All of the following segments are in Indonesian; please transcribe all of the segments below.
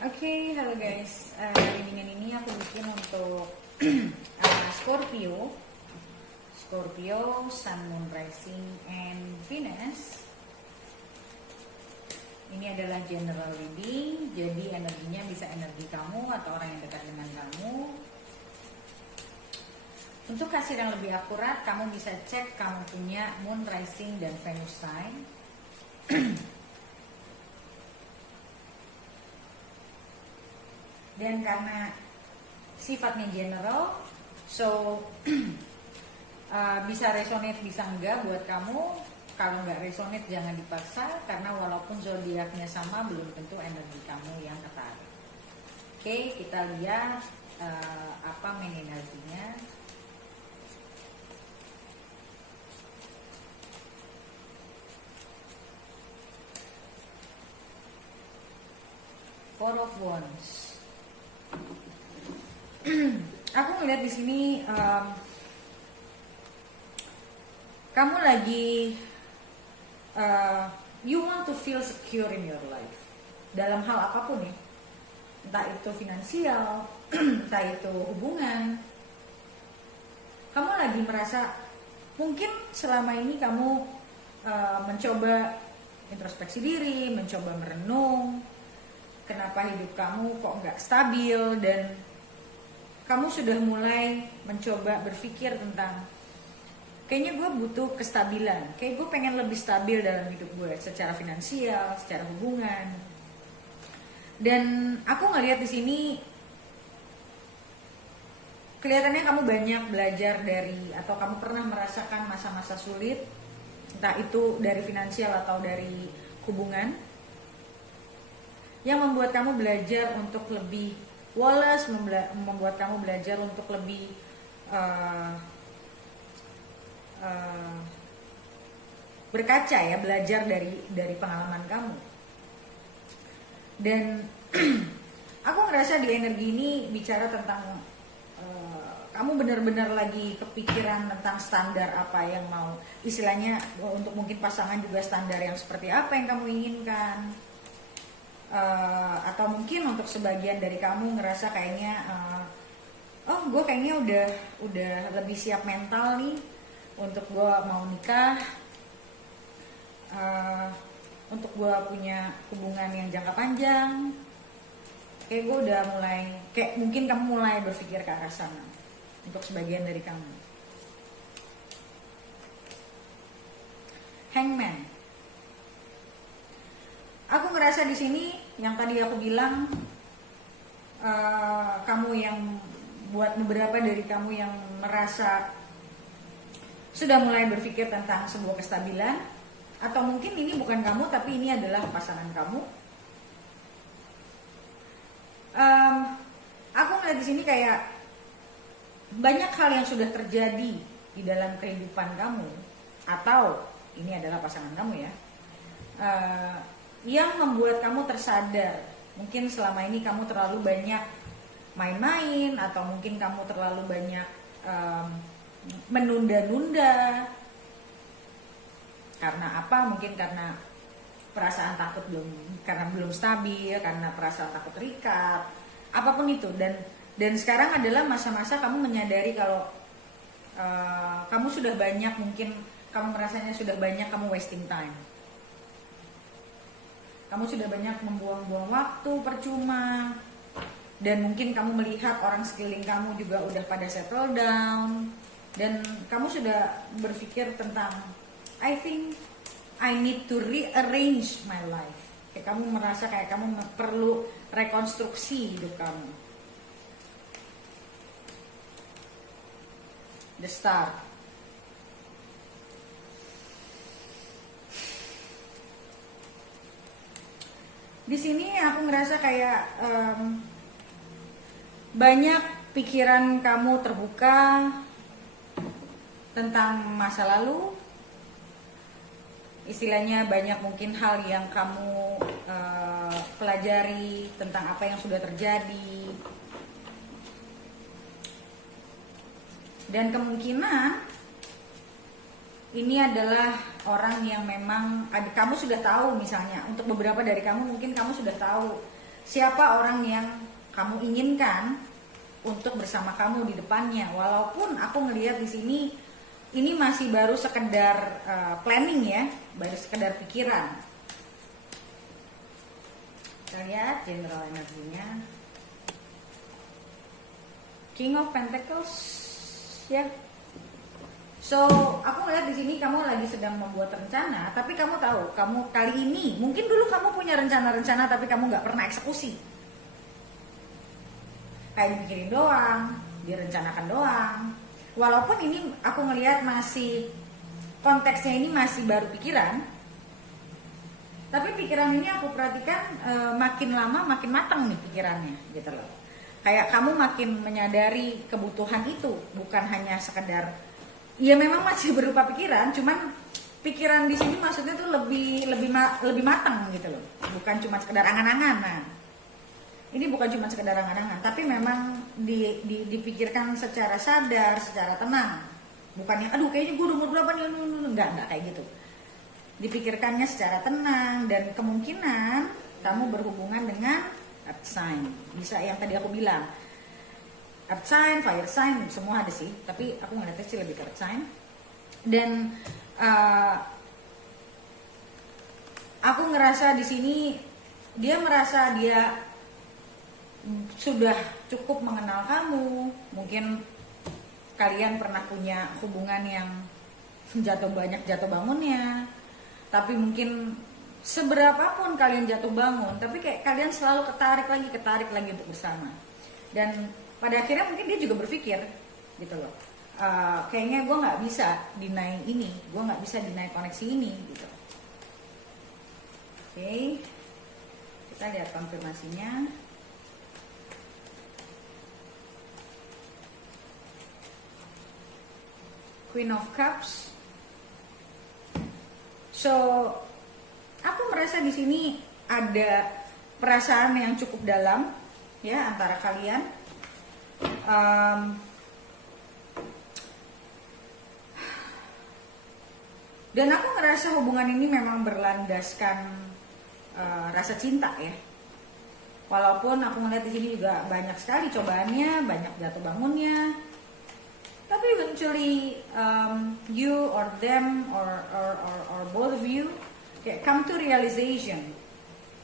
Oke, halo guys. Readingan ini aku bikin untuk Scorpio, Sun, Moon, Rising, and Venus. Ini adalah general reading, jadi energinya bisa energi kamu atau orang yang dekat dengan kamu. Untuk hasil yang lebih akurat, kamu bisa cek kamu punya Moon, Rising, dan Venus sign. Dan karena sifatnya general, so bisa resonate bisa enggak buat kamu. Kalau nggak resonate jangan dipaksa, karena walaupun zodiaknya sama belum tentu energi kamu yang ketarik. Oke, kita lihat apa main energinya. Four of Wands. Aku ngeliat di sini kamu lagi you want to feel secure in your life dalam hal apapun ya, entah itu finansial, entah itu hubungan. Kamu lagi merasa mungkin selama ini kamu mencoba introspeksi diri, mencoba merenung. Kenapa hidup kamu kok nggak stabil, dan kamu sudah mulai mencoba berpikir tentang kayaknya gue butuh kestabilan, kayak gue pengen lebih stabil dalam hidup gue secara finansial, secara hubungan. Dan aku ngelihat di sini kelihatannya kamu banyak belajar dari, atau kamu pernah merasakan masa-masa sulit, entah itu dari finansial atau dari hubungan, yang membuat kamu belajar untuk lebih wise, membuat kamu belajar untuk lebih berkaca ya, belajar dari pengalaman kamu. Dan aku ngerasa di energi ini bicara tentang kamu benar-benar lagi kepikiran tentang standar apa yang mau, istilahnya untuk mungkin pasangan juga standar yang seperti apa yang kamu inginkan. Atau mungkin untuk sebagian dari kamu ngerasa kayaknya oh gue kayaknya udah lebih siap mental nih untuk gue mau nikah, untuk gue punya hubungan yang jangka panjang. Kayak gue udah mulai, kayak mungkin kamu mulai berpikir ke arah sana untuk sebagian dari kamu. Hangman. Aku ngerasa di sini yang tadi aku bilang, kamu yang buat beberapa dari kamu yang merasa sudah mulai berpikir tentang sebuah kestabilan, atau mungkin ini bukan kamu tapi ini adalah pasangan kamu. Aku ngeliat di sini kayak banyak hal yang sudah terjadi di dalam kehidupan kamu, atau ini adalah pasangan kamu ya. Yang membuat kamu tersadar, mungkin selama ini kamu terlalu banyak main-main, atau mungkin kamu terlalu banyak menunda-nunda. Karena apa? Mungkin karena perasaan takut karena belum stabil, karena perasaan takut terikat, apapun itu. Dan sekarang adalah masa-masa kamu menyadari kalau kamu sudah banyak, mungkin kamu merasanya sudah banyak kamu wasting time. Kamu sudah banyak membuang-buang waktu percuma, dan mungkin kamu melihat orang sekeliling kamu juga udah pada settle down, dan kamu sudah berpikir tentang I think I need to rearrange my life. Kayak kamu merasa kayak kamu perlu rekonstruksi hidup kamu. The Star. Di sini aku ngerasa kayak banyak pikiran kamu terbuka tentang masa lalu. Istilahnya banyak mungkin hal yang kamu pelajari tentang apa yang sudah terjadi. Dan kemungkinan ini adalah orang yang memang kamu sudah tahu, misalnya untuk beberapa dari kamu mungkin kamu sudah tahu siapa orang yang kamu inginkan untuk bersama kamu di depannya. Walaupun aku ngelihat di sini ini masih baru sekedar planning ya, baru sekedar pikiran. Kita lihat general energinya. King of Pentacles ya. So, aku ngeliat di sini kamu lagi sedang membuat rencana, tapi kamu tahu, kamu kali ini, mungkin dulu kamu punya rencana-rencana, tapi kamu nggak pernah eksekusi. Kayak dipikirin doang, direncanakan doang. Walaupun ini aku ngeliat masih, konteksnya ini masih baru pikiran, tapi pikiran ini aku perhatikan makin lama makin matang nih pikirannya, gitu loh. Kayak kamu makin menyadari kebutuhan itu, bukan hanya sekedar ya memang masih berupa pikiran, cuman pikiran di sini maksudnya tuh lebih matang gitu loh, bukan cuma sekedar angan-angan. Nah, ini bukan cuma sekedar angan-angan, tapi memang dipikirkan secara sadar, secara tenang, bukan yang aduh kayaknya gue umur berapa nih, enggak kayak gitu. Dipikirkannya secara tenang dan kemungkinan kamu berhubungan dengan earth sign, bisa yang tadi aku bilang. Earth sign, fire sign, semua ada sih. Tapi aku ngeliatnya sih lebih ke earth sign. Dan aku ngerasa di sini dia merasa dia sudah cukup mengenal kamu. Mungkin kalian pernah punya hubungan yang jatuh bangunnya. Tapi mungkin seberapapun kalian jatuh bangun, tapi kayak kalian selalu ketarik lagi untuk bersama. Dan pada akhirnya mungkin dia juga berpikir gitu loh, kayaknya gue nggak bisa deny ini, gue nggak bisa deny koneksi ini gitu. Oke, kita lihat konfirmasinya. Queen of Cups. So aku merasa di sini ada perasaan yang cukup dalam ya antara kalian. Dan aku ngerasa hubungan ini memang berlandaskan rasa cinta ya. Walaupun aku ngeliat di sini juga banyak sekali cobaannya, banyak jatuh bangunnya. Tapi eventually you or them or both of you kayak come to realization.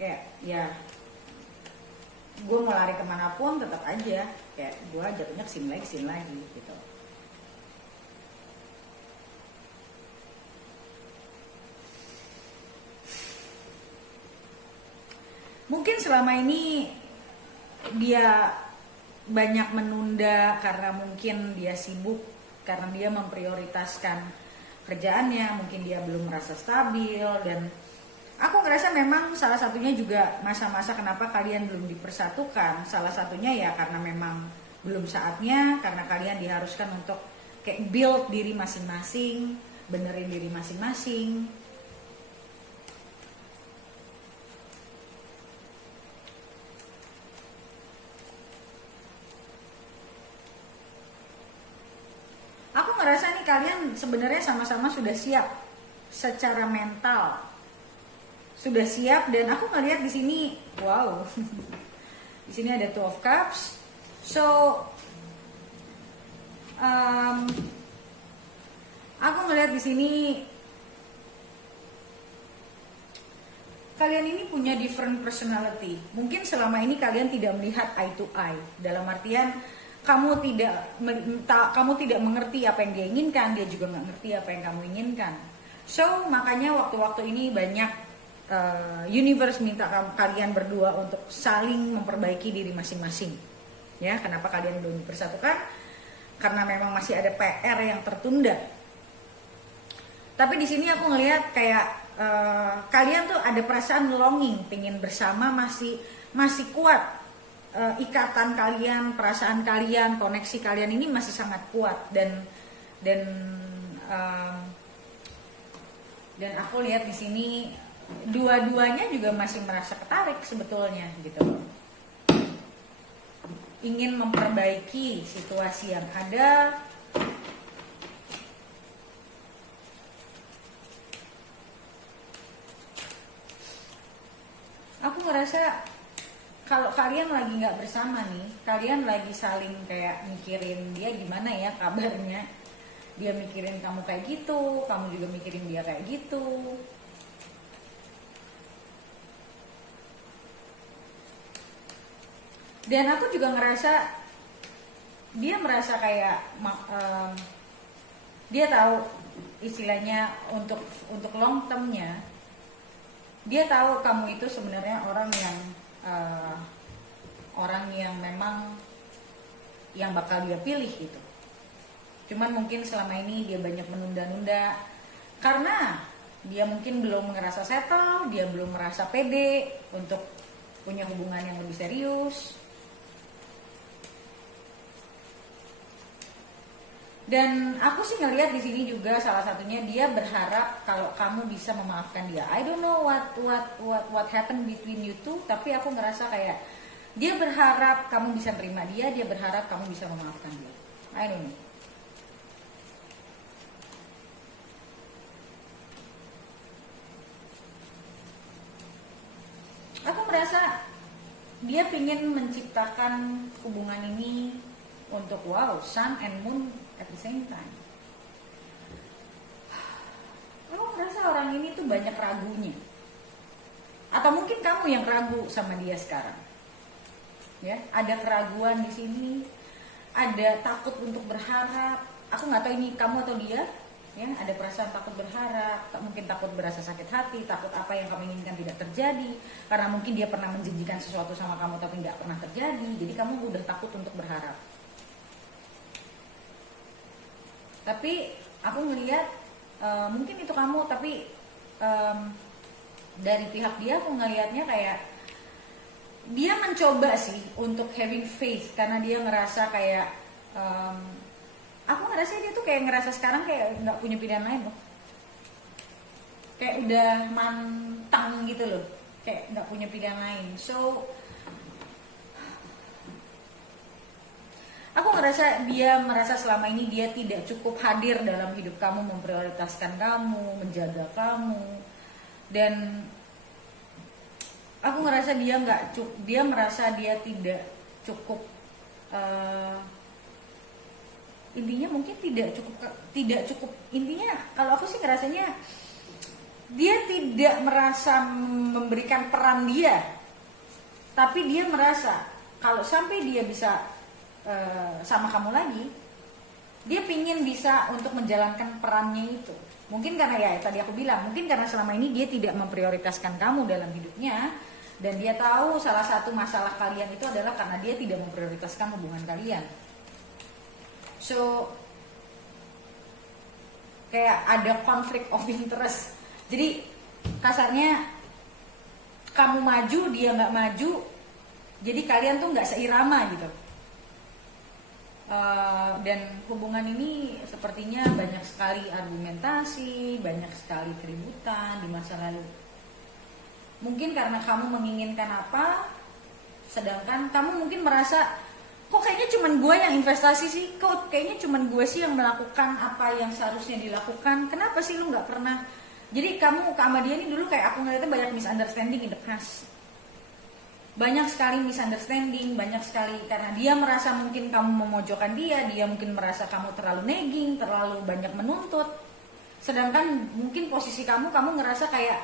Kayak ya gue mau lari kemanapun tetap aja kayak gue jatuhnya kesini lagi gitu. Mungkin selama ini dia banyak menunda karena mungkin dia sibuk, karena dia memprioritaskan kerjaannya, mungkin dia belum merasa stabil. Dan aku ngerasa memang salah satunya juga masa-masa kenapa kalian belum dipersatukan, salah satunya ya karena memang belum saatnya, karena kalian diharuskan untuk kayak build diri masing-masing, benerin diri masing-masing. Aku ngerasa nih kalian sebenarnya sama-sama sudah siap secara mental, sudah siap. Dan aku ngelihat di sini, wow, di sini ada Two of Cups. So, aku ngelihat di sini kalian ini punya different personality. Mungkin selama ini kalian tidak melihat eye to eye, dalam artian kamu tidak mengerti apa yang dia inginkan, dia juga nggak ngerti apa yang kamu inginkan. So makanya waktu-waktu ini banyak universe minta kalian berdua untuk saling memperbaiki diri masing-masing. Ya, kenapa kalian belum dipersatukan? Karena memang masih ada PR yang tertunda. Tapi di sini aku ngelihat kayak kalian tuh ada perasaan longing, pengen bersama, masih kuat. Ikatan kalian, perasaan kalian, koneksi kalian ini masih sangat kuat. Dan aku lihat di sini dua-duanya juga masih merasa ketarik sebetulnya gitu loh. Ingin memperbaiki situasi yang ada. Aku ngerasa kalau kalian lagi nggak bersama nih, kalian lagi saling kayak mikirin dia gimana ya kabarnya, dia mikirin kamu kayak gitu, kamu juga mikirin dia kayak gitu. Dan aku juga ngerasa dia merasa kayak dia tahu istilahnya untuk long termnya, dia tahu kamu itu sebenarnya orang yang memang yang bakal dia pilih gitu. Cuman mungkin selama ini dia banyak menunda-nunda karena dia mungkin belum ngerasa settle, dia belum merasa pede untuk punya hubungan yang lebih serius. Dan aku sih ngelihat di sini juga salah satunya dia berharap kalau kamu bisa memaafkan dia. I don't know what happened between you two, tapi aku ngerasa kayak dia berharap kamu bisa terima dia berharap kamu bisa memaafkan dia. I don't know. Aku merasa dia ingin menciptakan hubungan ini untuk sun and moon at the same time. Aku ngerasa orang ini tuh banyak ragunya. Atau mungkin kamu yang ragu sama dia sekarang. Ya, ada keraguan di sini, ada takut untuk berharap. Aku nggak tahu ini kamu atau dia. Ya, ada perasaan takut berharap, mungkin takut berasa sakit hati, takut apa yang kamu inginkan tidak terjadi, karena mungkin dia pernah menjanjikan sesuatu sama kamu tapi nggak pernah terjadi, jadi kamu udah takut untuk berharap. Tapi aku ngelihat mungkin itu kamu, tapi dari pihak dia aku ngelihatnya kayak dia mencoba sih untuk having faith, karena dia ngerasa kayak aku ngerasa dia tuh kayak ngerasa sekarang kayak nggak punya pilihan lain loh, kayak udah mantang gitu loh, kayak nggak punya pilihan lain. So aku ngerasa dia merasa selama ini dia tidak cukup hadir dalam hidup kamu, memprioritaskan kamu, menjaga kamu. Dan aku ngerasa dia merasa dia tidak cukup, intinya mungkin tidak cukup intinya kalau aku sih ngerasanya dia tidak merasa memberikan peran dia, tapi dia merasa kalau sampai dia bisa sama kamu lagi, dia pingin bisa untuk menjalankan perannya itu. Mungkin karena ya tadi aku bilang, mungkin karena selama ini dia tidak memprioritaskan kamu dalam hidupnya, dan dia tahu salah satu masalah kalian itu adalah karena dia tidak memprioritaskan hubungan kalian. So kayak ada konflik of interest. Jadi kasarnya kamu maju, dia nggak maju, jadi kalian tuh nggak seirama gitu. Dan hubungan ini sepertinya banyak sekali argumentasi, banyak sekali keributan di masa lalu. Mungkin karena kamu menginginkan apa, sedangkan kamu mungkin merasa kok kayaknya cuman gue yang investasi sih, kok kayaknya cuman gue sih yang melakukan apa yang seharusnya dilakukan, kenapa sih lu nggak pernah. Jadi kamu sama dia ini dulu kayak aku ngeliatnya banyak misunderstanding in the past, banyak sekali misunderstanding, banyak sekali karena dia merasa mungkin kamu memojokkan dia mungkin merasa kamu terlalu nagging, terlalu banyak menuntut, sedangkan mungkin posisi kamu ngerasa kayak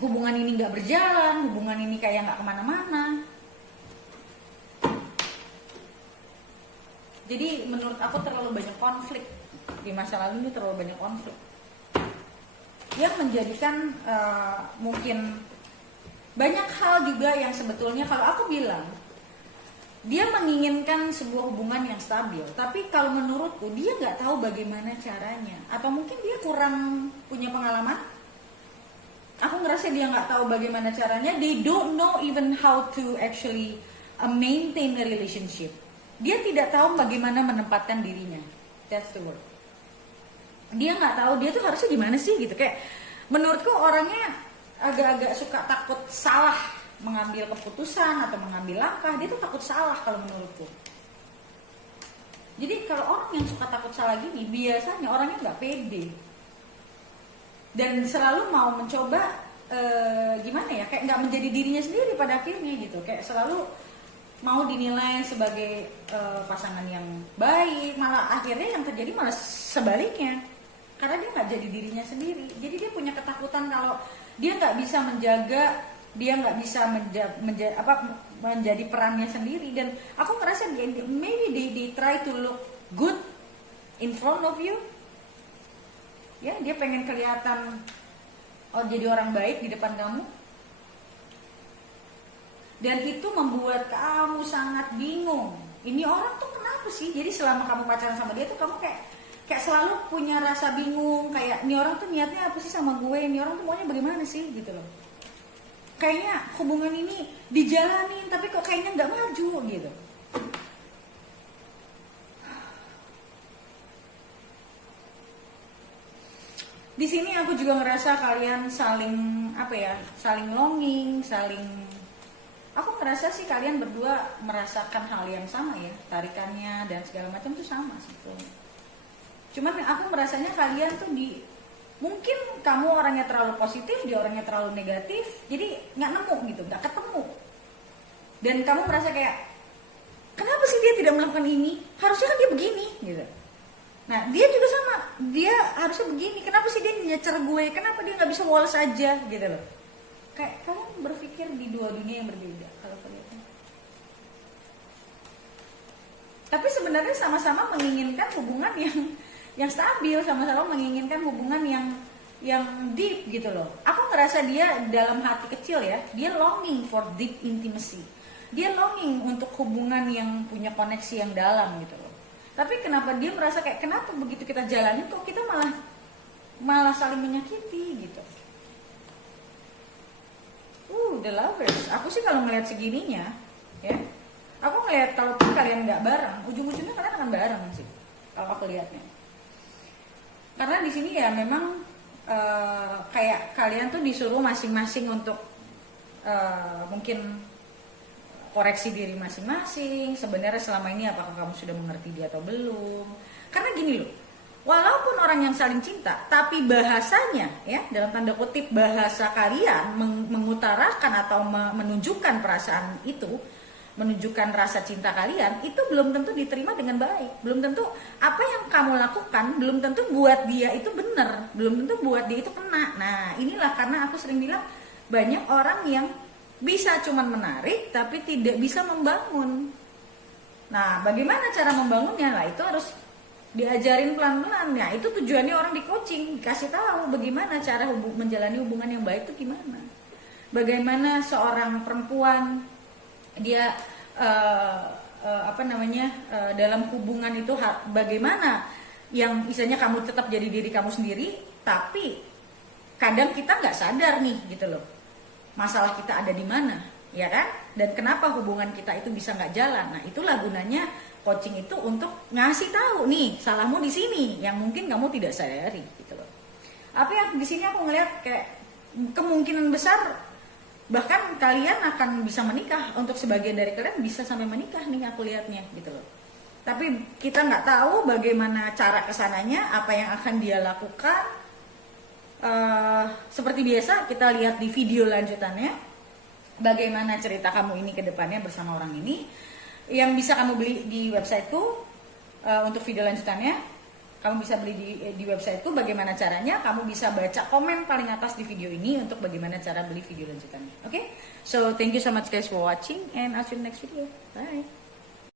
hubungan ini nggak berjalan, hubungan ini kayak nggak kemana-mana. Jadi menurut aku terlalu banyak konflik di masa lalu ini, terlalu banyak konflik yang menjadikan mungkin banyak hal juga yang sebetulnya kalau aku bilang dia menginginkan sebuah hubungan yang stabil, tapi kalau menurutku dia nggak tahu bagaimana caranya, atau mungkin dia kurang punya pengalaman. Aku ngerasa dia nggak tahu bagaimana caranya. They don't know even how to actually maintain a relationship. Dia tidak tahu bagaimana menempatkan dirinya. That's the word. Dia nggak tahu dia tuh harusnya gimana sih gitu. Kayak menurutku orangnya agak-agak suka takut salah mengambil keputusan atau mengambil langkah. Dia tuh takut salah kalau menurutku. Jadi kalau orang yang suka takut salah gini, biasanya orangnya nggak pede dan selalu mau mencoba gimana ya, kayak nggak menjadi dirinya sendiri pada akhirnya gitu, kayak selalu mau dinilai sebagai pasangan yang baik, malah akhirnya yang terjadi malah sebaliknya, karena dia nggak jadi dirinya sendiri. Jadi dia punya ketakutan kalau dia nggak bisa menjaga, dia nggak bisa menjadi perannya sendiri. Dan aku ngerasa maybe they try to look good in front of you, ya, dia pengen kelihatan jadi orang baik di depan kamu. Dan itu membuat kamu sangat bingung. Ini orang tuh kenapa sih? Jadi selama kamu pacaran sama dia tuh kamu kayak selalu punya rasa bingung, kayak ini orang tuh niatnya apa sih sama gue? Ini orang tuh maunya bagaimana sih gitu loh. Kayaknya hubungan ini dijalanin tapi kok kayaknya nggak maju gitu. Di sini aku juga ngerasa kalian saling saling longing, aku ngerasa sih kalian berdua merasakan hal yang sama ya, tarikannya dan segala macam tuh sama sih. Cuman aku merasanya kalian tuh mungkin kamu orangnya terlalu positif, dia orangnya terlalu negatif, jadi nggak nemu gitu, nggak ketemu. Dan kamu merasa kayak, kenapa sih dia tidak melakukan ini? Harusnya kan dia begini gitu. Nah dia juga sama, dia harusnya begini, kenapa sih dia nyecer gue? Kenapa dia nggak bisa walls aja gitu loh? Kayak kalian berpikir di dua dunia yang berbeda kalau kalian. Tapi sebenarnya sama-sama menginginkan hubungan yang stabil, sama-sama menginginkan hubungan yang deep gitu loh. Aku ngerasa dia dalam hati kecil ya, dia longing for deep intimacy. Dia longing untuk hubungan yang punya koneksi yang dalam gitu loh. Tapi kenapa dia merasa kayak, kenapa begitu kita jalanin kok kita malah saling menyakiti gitu. The lovers. Aku sih kalau ngeliat segininya, ya, aku ngeliat kalaupun kalian nggak bareng, ujung-ujungnya kalian akan bareng sih, kalau aku lihatnya. Karena di sini ya memang kayak kalian tuh disuruh masing-masing untuk mungkin koreksi diri masing-masing. Sebenarnya selama ini apakah kamu sudah mengerti dia atau belum? Karena gini loh. Walaupun orang yang saling cinta, tapi bahasanya, ya, dalam tanda kutip bahasa kalian mengutarakan atau menunjukkan perasaan itu, menunjukkan rasa cinta kalian, itu belum tentu diterima dengan baik. Belum tentu apa yang kamu lakukan, belum tentu buat dia itu benar, belum tentu buat dia itu kena. Nah inilah karena aku sering bilang, banyak orang yang bisa cuman menarik, tapi tidak bisa membangun. Nah bagaimana cara membangunnya? Nah itu harus diajarin pelan-pelan. Nah itu tujuannya orang di coaching, dikasih tahu bagaimana cara menjalani hubungan yang baik itu gimana. Bagaimana seorang perempuan dia dalam hubungan itu bagaimana yang misalnya kamu tetap jadi diri kamu sendiri, tapi kadang kita nggak sadar nih gitu loh, masalah kita ada di mana, ya kan? Dan kenapa hubungan kita itu bisa nggak jalan. Nah itulah gunanya coaching itu, untuk ngasih tahu nih salahmu di sini yang mungkin kamu tidak sadari gitu loh. Tapi di sini aku ngeliat kayak kemungkinan besar bahkan kalian akan bisa menikah. Untuk sebagian dari kalian bisa sampai menikah nih aku lihatnya gitu loh. Tapi kita nggak tahu bagaimana cara kesananya, apa yang akan dia lakukan. Seperti biasa kita lihat di video lanjutannya bagaimana cerita kamu ini ke depannya bersama orang ini. Yang bisa kamu beli di websiteku untuk video lanjutannya, kamu bisa beli di websiteku. Bagaimana caranya? Kamu bisa baca komen paling atas di video ini untuk bagaimana cara beli video lanjutannya. Oke? So thank you so much guys for watching, and I'll see you in the next video. Bye.